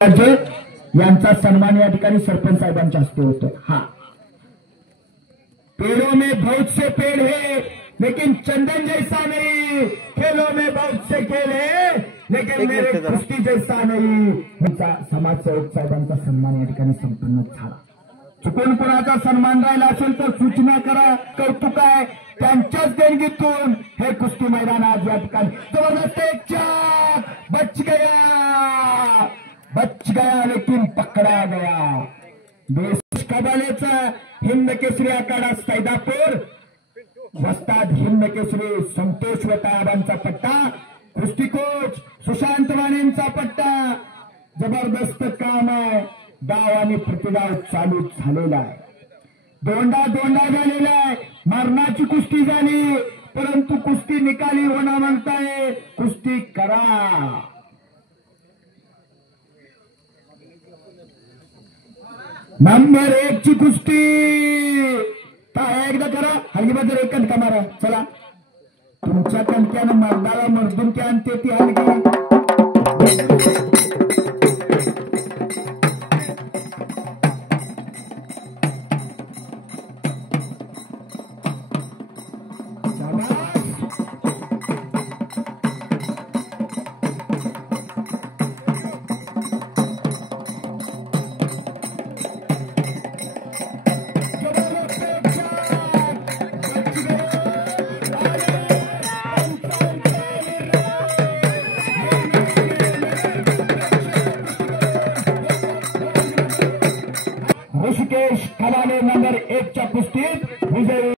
यांचा सन्मान या ठिकाणी सरपंच साहेबांच्या हस्ते होतो। हा, पेड़ों में बहुत से पेड़ है लेकिन चंदन जैसा नहीं, खेलों में बहुत से खेल है लेकिन मेरे कुस्ती जैसा नहीं। समाजसेवक साहेबांचा सन्मान या ठिकाणी संपन्न झाला। चुकून कोणाचा सन्मान राहिला असेल तर सूचना करा, कौतुक आहे त्यांच्याच देणगीतून हे कुस्ती मैदान आज या ठिकाणी जबरदस्त एक चाक बच गया लेकिन पकड़ा गया। देश कबालेचा हिंद केसरी आखाडा सैदापूर वस्ताद हिंद केसरी संतोष वताबांचा पट्टा, कुस्ती कोच सुशांत वाणेंचा पट्टा। जबरदस्त काम आहे, डाव आणि प्रतिडाव चालू झालेला आहे, दोंडा झालेला आहे, मरणाची कुस्ती झाली परंतु कुस्ती निकाली होणार म्हणताय, कुस्ती करा। नंबर 1 ची कुस्ती एकदा करा, हलगीबद्दल एकच का मारा। चला, तुमच्या कणक्यानं मर्दाला मर्दून की आणते ती हलगी।